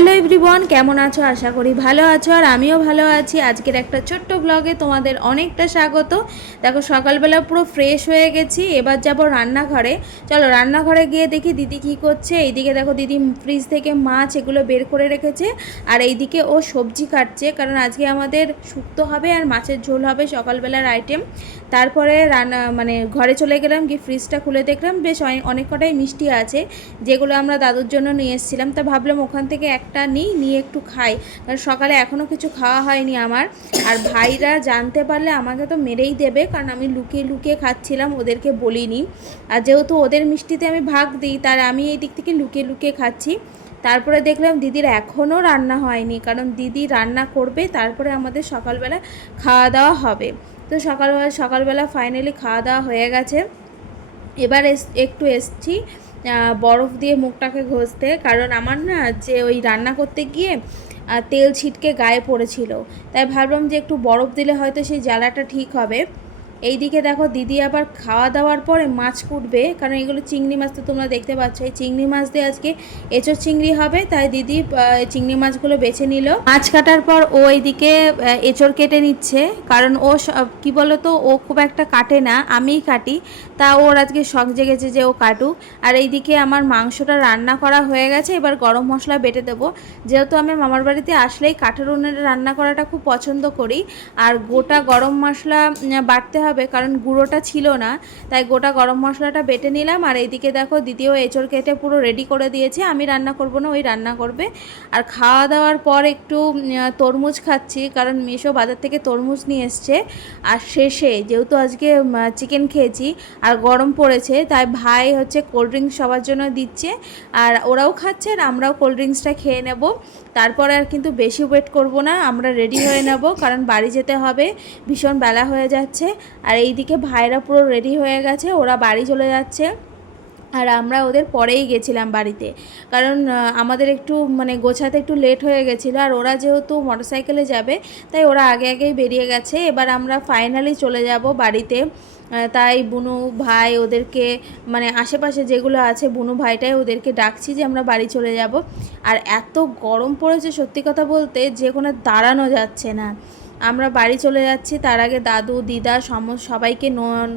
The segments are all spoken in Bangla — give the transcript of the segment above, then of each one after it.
হ্যালো এভরিওয়ান, কেমন আছো? আশা করি ভালো আছো আর আমিও ভালো আছি। আজকের একটা ছোট্ট ব্লগে তোমাদের অনেকটা স্বাগত। দেখো, সকালবেলা পুরো ফ্রেশ হয়ে গেছি। এবার যাব রান্নাঘরে। চলো, রান্নাঘরে গিয়ে দেখি দিদি কি করছে। এইদিকে দেখো, দিদি ফ্রিজ থেকে মাছ এগুলো বের করে রেখেছে। আর এইদিকে ও সবজি কাটছে। কারণ আজকে আমাদের শুক্তো হবে আর মাছের ঝোল হবে সকালবেলার আইটেম তারপরে রান্না মানে ঘরে চলে গেলাম, গিয়ে ফ্রিজটা খুলে দেখলাম। বেশ অনেক- কটাই মিষ্টি আছে। যেগুলো আমরা দাদুর জন্য নিয়ে এসেছিলাম। তা ভাবলাম ওখান থেকে একটা নিই, নিয়ে একটু খাই। কারণ সকালে এখনও কিছু খাওয়া হয়নি আমার। আর ভাইরা জানতে পারলে আমাকে তো মেরেই দেবে, কারণ আমি লুকিয়ে লুকিয়ে খাচ্ছিলাম, ওদেরকে বলিনি। আর যেহেতু ওদের মিষ্টিতে আমি ভাগ দিই, তার আমি এই দিক থেকে লুকিয়ে লুকিয়ে খাচ্ছি। তারপরে দেখলাম দিদির এখনও রান্না হয়নি, কারণ দিদি রান্না করবে, তারপরে আমাদের সকালবেলা খাওয়া দাওয়া হবে। তো সকালবেলা সকালবেলা ফাইনালি খাওয়া দাওয়া হয়ে গেছে। এবার একটু এসছি। বরফ দিয়ে মুখটাকে ঘষতে, কারণ আমার না যে ওই রান্না করতে গিয়ে তেল ছিটকে গায়ে পড়েছিল। তাই ভাবলাম যে একটু বরফ দিলে হয়তো সেই জ্বালাটা ঠিক হবে। এইদিকে দেখো দিদি আবার খাওয়া দাওয়ার পরে মাছ কুটবে, কারণ এগুলো চিংড়ি মাছ তো তোমরা দেখতে পাচ্ছ। এই চিংড়ি মাছ দিয়ে আজকে এঁচোর চিংড়ি হবে, তাই দিদি চিংড়ি মাছগুলো বেছে নিল। মাছ কাটার পর ও এইদিকে এঁচোড় কেটে নিচ্ছে, কারণ ও কি বলতো, ও খুব একটা কাটে না, আমিই কাটি। তা ওর আজকে শখ জেগেছে যে ও কাটুক। আর এইদিকে আমার মাংসটা রান্না করা হয়ে গেছে, এবার গরম মশলা বেটে দেবো। যেহেতু আমি মামার বাড়িতে আসলেই কাঠের উনুনে রান্না করাটা খুব পছন্দ করি, আর গোটা গরম মশলা বাটতে হবে, কারণ গুঁড়োটা ছিল না, তাই গোটা গরম মশলাটা বেটে নিলাম। আর এইদিকে দেখো দ্বিতীয় এঁচড় কেটে পুরো রেডি করে দিয়েছে, আমি রান্না করব না, ওই রান্না করবে। আর খাওয়া দাওয়ার পর একটু তরমুজ খাচ্ছি, কারণ মিশো বাজার থেকে তরমুজ নিয়ে এসছে। আর শেষে, যেহেতু আজকে চিকেন খেয়েছি আর গরম পড়েছে, তাই ভাই হচ্ছে কোল্ড ড্রিঙ্কস সবার জন্য দিচ্ছে। আর ওরাও খাচ্ছে আর আমরাও কোল্ড ড্রিঙ্কসটা খেয়ে নেব। তারপরে আর কিন্তু বেশি ওয়েট করব না, আমরা রেডি হয়ে নেব, কারণ বাড়ি যেতে হবে, ভীষণ বেলা হয়ে যাচ্ছে। আর এইদিকে ভাইরা পুরো রেডি হয়ে গেছে, ওরা বাড়ি চলে যাচ্ছে। আর আমরা ওদের পরেই গেছিলাম বাড়িতে, কারণ আমাদের একটু মানে গোছাতে একটু লেট হয়ে গেছিল, আর ওরা যেহেতু মোটরসাইকেলে যাবে, তাই ওরা আগে আগেই বেরিয়ে গেছে। এবার আমরা ফাইনালি চলে যাব বাড়িতে। তাই বুনু ভাই ওদেরকে মানে আশেপাশে যেগুলো আছে, বুনু ভাইটাই ওদেরকে ডাকছি যে আমরা বাড়ি চলে যাব। আর এত গরম পড়েছে সত্যি কথা বলতে, যে কোনো দাঁড়ানো যাচ্ছে না। আমরা বাড়ি চলে যাচ্ছি, তার আগে দাদু, দিদা সম সবাইকে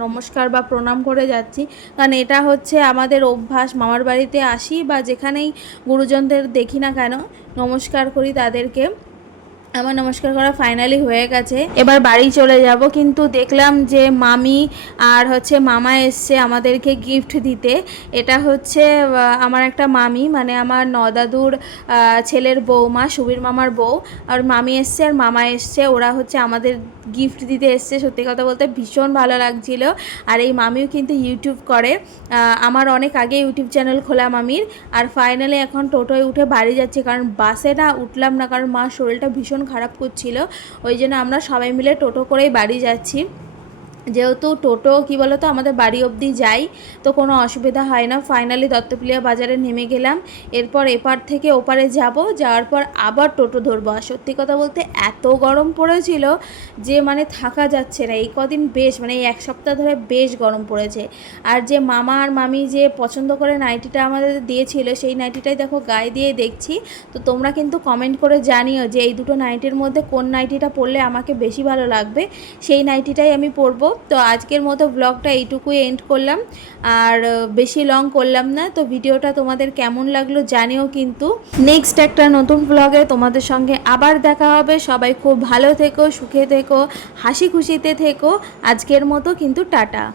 নমস্কার বা প্রণাম করে যাচ্ছি। কারণ এটা হচ্ছে আমাদের অভ্যাস, মামার বাড়িতে আসি বা যেখানেই গুরুজনদের দেখি না কেন, নমস্কার করি তাদেরকে। আমার নমস্কার করা ফাইনালি হয়ে গেছে। এবার বাড়ি চলে যাব, কিন্তু দেখলাম যে মামি আর হচ্ছে মামা এসছে আমাদেরকে গিফট দিতে। এটা হচ্ছে আমার একটা মামি মানে আমার নদাদুর ছেলের বৌমা, সুবীর মামার বউ। আর মামি এসছে আর মামা এসছে, ওরা হচ্ছে আমাদের গিফট দিতে এসছে, সত্যি কথা বলতে ভীষণ ভালো লাগছিল। আর এই মামিও কিন্তু ইউটিউব করে। আমার অনেক আগে ইউটিউব চ্যানেল খোলা মামির। আর ফাইনালি এখন টোটোয় উঠে বাড়ি যাচ্ছে, কারণ বাসে না উঠলাম না, কারণ মার শরীরটা ভীষণ খারাপ করছিল ওই জন্য আমরা সবাই মিলে টোটো করেই বাড়ি যাচ্ছি। যেহেতু টোটো, কি বলো তো আমাদের বাড়ি অবধি যাই, তো কোনো অসুবিধা হয় না। ফাইনালি দত্তপিলিয়া বাজারে নেমে গেলাম। এরপর এপার থেকে ওপারে যাব, যাওয়ার পর আবার টোটো ধরবো। আর সত্যি কথা বলতে এত গরম পড়েছিল যে মানে থাকা যাচ্ছে না। এই কদিন বেশ মানে এই এক সপ্তাহ ধরে বেশ গরম পড়েছে। আর যে মামা আর মামি যে পছন্দ করে নাইটিটা আমাদের দিয়েছিল, সেই নাইটিটাই দেখো গায়ে দিয়ে দেখছি। তো তোমরা কিন্তু কমেন্ট করে জানিও যে, এই দুটো নাইটির মধ্যে কোন নাইটিটা পরলে আমাকে বেশি ভালো লাগবে? সেই নাইটিটাই আমি পরবো। তো আজকের মতো ব্লগটা এইটুকুই এন্ড করলাম। আর বেশি লং করলাম না, তো ভিডিওটা তোমাদের কেমন লাগল জানিও কিন্তু। নেক্সট একটা নতুন ব্লগে তোমাদের সঙ্গে আবার দেখা হবে। সবাই খুব ভালো থেকো, সুখে থেকো, হাসি খুশিতে থেকো। আজকের মতো কিন্তু টাটা।